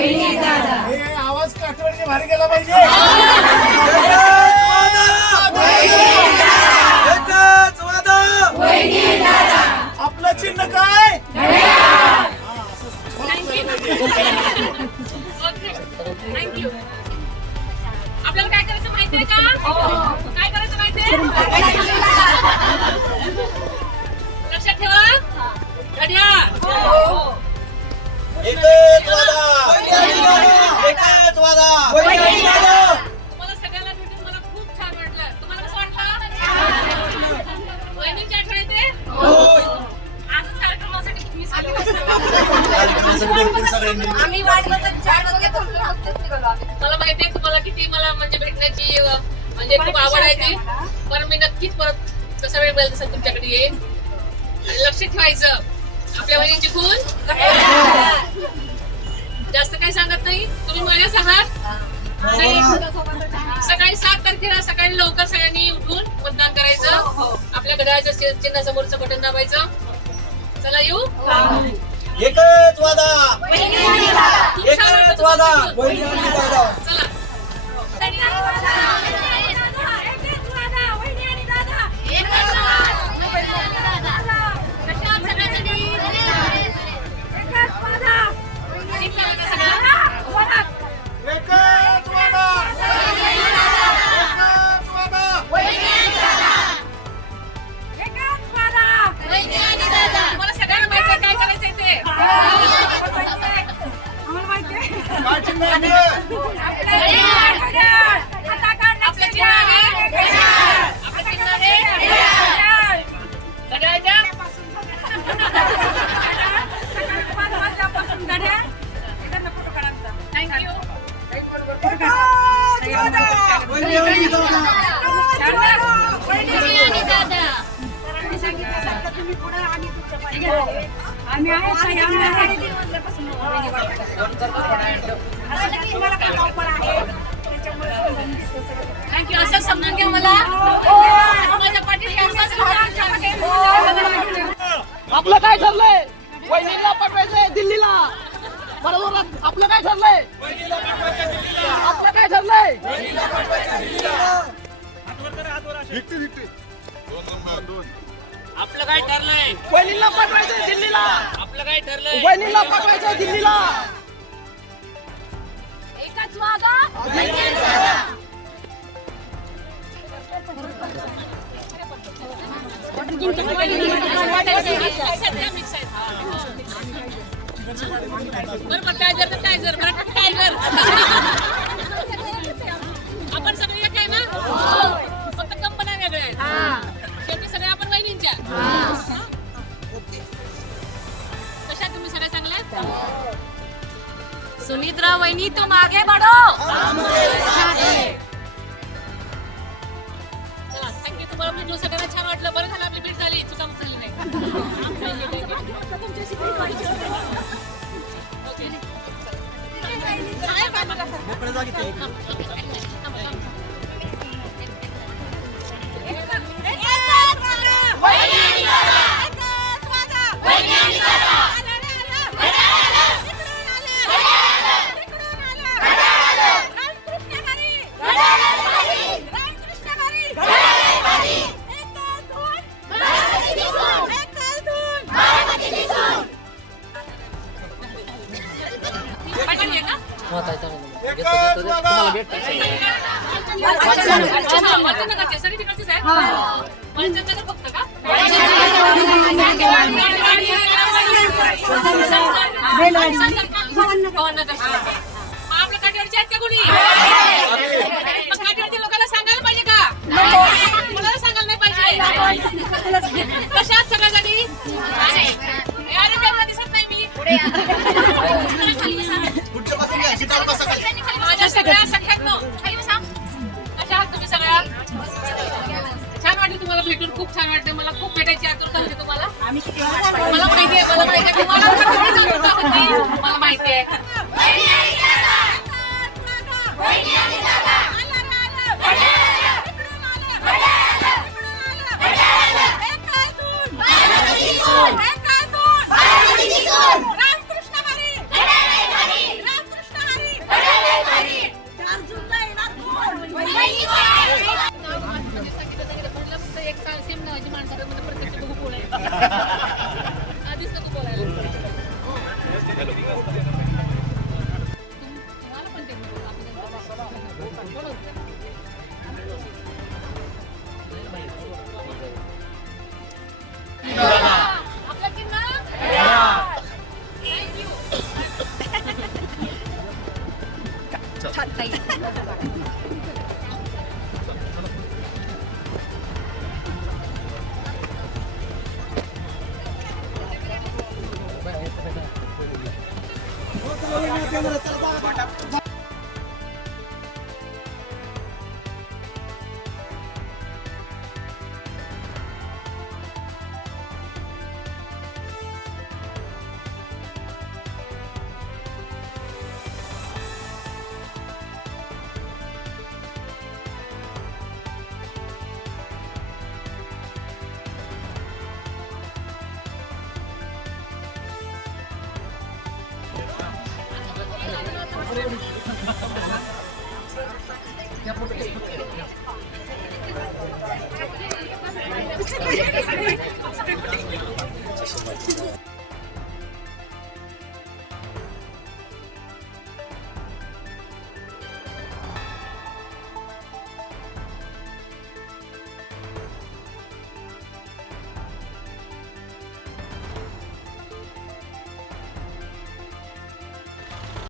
हे आवाज काठवडीने भारी गेला पाहिजे. आपलं चिन्ह काय? थँक्यू. आपल्याला काय करायचं माहितीये का? काय करायचं माहितीये? लक्षात ठेवा. घड्याळ. तुम्हाला सगळ्यांना भेटून मला खूप छान वाटलं. तुम्हाला कसं वाटलं? वहिनींची आठवण येते? आजच कार्यक्रमासाठी मिस आले. मला माहितीये तुम्हाला किती मला म्हणजे भेटण्याची म्हणजे खूप आवड आहे ती. पण मी नक्कीच परत जसा वेळ मिळेल तसं तुमच्याकडे येईन. आणि लक्ष ठेवायचं आपल्या वहिनींची खून जास्त काही सांगत नाही. तुम्ही माझ्याच आहात. सकाळी 7 तारखेला सकाळी लवकर सगळ्यांनी उठून मतदान करायचं. आपल्या घड्याळाच्या चिन्हासमोरचं बटन दाबायचं. चला येऊ. एकच वादा, एकच वादा. चला. तुम्हाला सगळ्यांना माहिती आहे काय करायचंय ते. आम्हाला माहिती आहे. काय चिन्ह आहे? आपलं चिन्ह आहे घड्याळ. आपलं चिन्ह आहे घड्याळाच्या थँक्यू. थँक्यू. असं समजून घ्या मला. माझ्या पाठीशी आपलं काय ठरलंय? वहिनीला पाठवायचंय दिल्लीला. बरोबर. आपलं काय ठरलंय? आपलं काय ठरलंय? आपलं काय ठरलंय? वहिनीला पाठवायचंय दिल्लीला. आपलं काय ठरलंय? वहिनीला पाठवायचंय दिल्लीला. एकच वादा. बरोबर. Tiger tiger tiger. आपण सगळे एक आहे ना. फक्त कंपन्या वेगळ्या आहेत. शेवटी सगळे आपण वहिनींच्या. कशा तुम्ही सगळ्या चांगल्या? सुनित्रा वहिनी तुम आगे बढ़ो. चला थँक्यू. तुम्हाला भेटून सगळ्यांना छान वाटलं. बरं झालं आपली भेट झाली. चुकामुक झाली नाही. लोकांना सांगायला पाहिजे का? मला सांगायला नाही पाहिजे. कशात सगळ्या जणी दिसत नाही मी. माझ्या सगळ्या सख्यातनो कशा आहात तुम्ही सगळ्या? छान वाटलं तुम्हाला भेटून. खूप छान वाटलं. मला खूप भेटायची आतुरता होती तुम्हाला. मला माहितीये तुम्हाला मला माहिती आहे. रामकृष्ण तुम्हाला पण ते बोलू. आपलं चिन्ह थँक्यू